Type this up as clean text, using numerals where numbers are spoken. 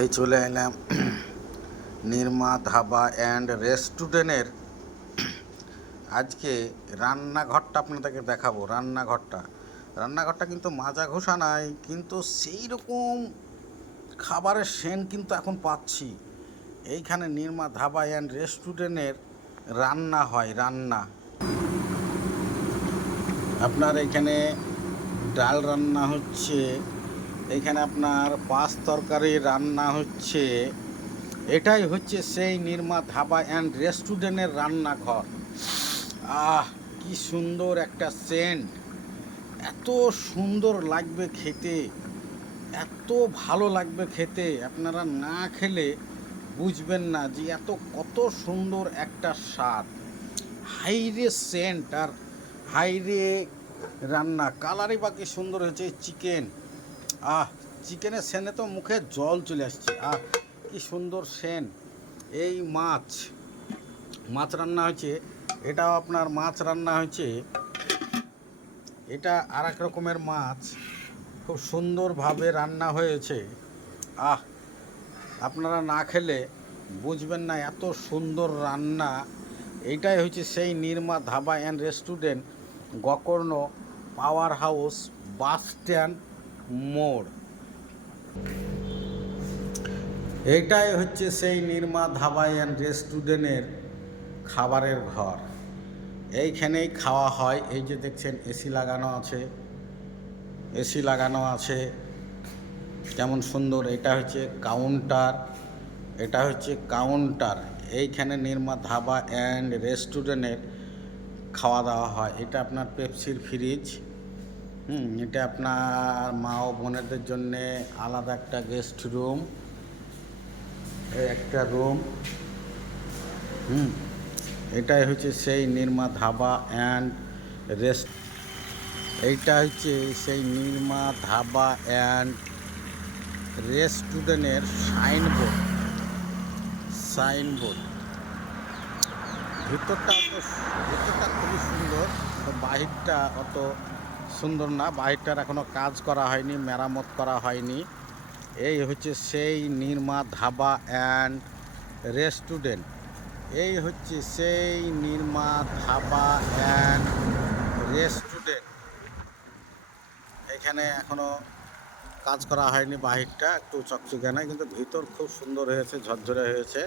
এই চলে এলাম নির্মা ধাবা অ্যান্ড রেস্টুরেন্টের আজকে রান্নাঘরটা আপনাদেরকে দেখাবো। রান্নাঘরটা কিন্তু মাজা ঘষা নাই, কিন্তু সেই রকম খাবারের সেন্ট কিন্তু এখন পাচ্ছি। এইখানে নির্মা ধাবা অ্যান্ড রেস্টুরেন্টের রান্না হয়। আপনার এইখানে ডাল রান্না হচ্ছে, এইখানে আপনার পাঁচ তরকারি রান্না হচ্ছে। এটাই হচ্ছে সেই নির্মা ধাবা অ্যান্ড রেস্টুরেন্টের রান্নাঘর। কি সুন্দর একটা সেন্ট! এত সুন্দর লাগবে খেতে, এত ভালো লাগবে খেতে, আপনারা না খেলে বুঝবেন না যে কত সুন্দর একটা স্বাদ। হাইরে সেন্ট আর হাইরে রান্না, কালারই বাকি সুন্দর হয়েছে। চিকেনের সেনে তো মুখে জল চলে আসছে। কি সুন্দর সেন্ট! এই মাছ রান্না হয়েছে, এটাও আপনার মাছ রান্না হয়েছে। এটা আর এক রকমের মাছ, খুব সুন্দরভাবে রান্না হয়েছে। আপনারা না খেলে বুঝবেন না এত সুন্দর রান্না। এইটাই হচ্ছে সেই Nirma dhaba and restaurant, Gokarna power house, bus stand মোড়। এইটাই হচ্ছে সেই নির্মা ধাবা অ্যান্ড রেস্টুরেন্টের খাবারের ঘর। এইখানেই খাওয়া হয়। এই যে দেখছেন এসি লাগানো আছে, কেমন সুন্দর। এটা হচ্ছে কাউন্টার। এইখানে নির্মা ধাবা অ্যান্ড রেস্টুরেন্টের খাওয়া দাওয়া হয়। এটা আপনার পেপসির ফ্রিজ। এটা আপনার মা ও বোনেদের জন্যে আলাদা একটা গেস্ট রুম, একটা রুম। এটাই হচ্ছে সেই নির্মা ধাবা অ্যান্ড এইটা হচ্ছে সেই নির্মা ধাবা অ্যান্ড রেস্টুরেন্টের সাইনবোর্ড। ভিতরটা খুবই সুন্দর, তো বাহিরটা অত সুন্দর না। বাহিরটার এখনও কাজ করা হয়নি, মেরামত করা হয়নি। এই হচ্ছে সেই নির্মা ধাবা অ্যান্ড রেস্টুরেন্ট। এখানে এখনও কাজ করা হয়নি, বাহিরটা একটু চকচকে না, কিন্তু ভিতর খুব সুন্দর হয়েছে, ঝরঝরে হয়েছে।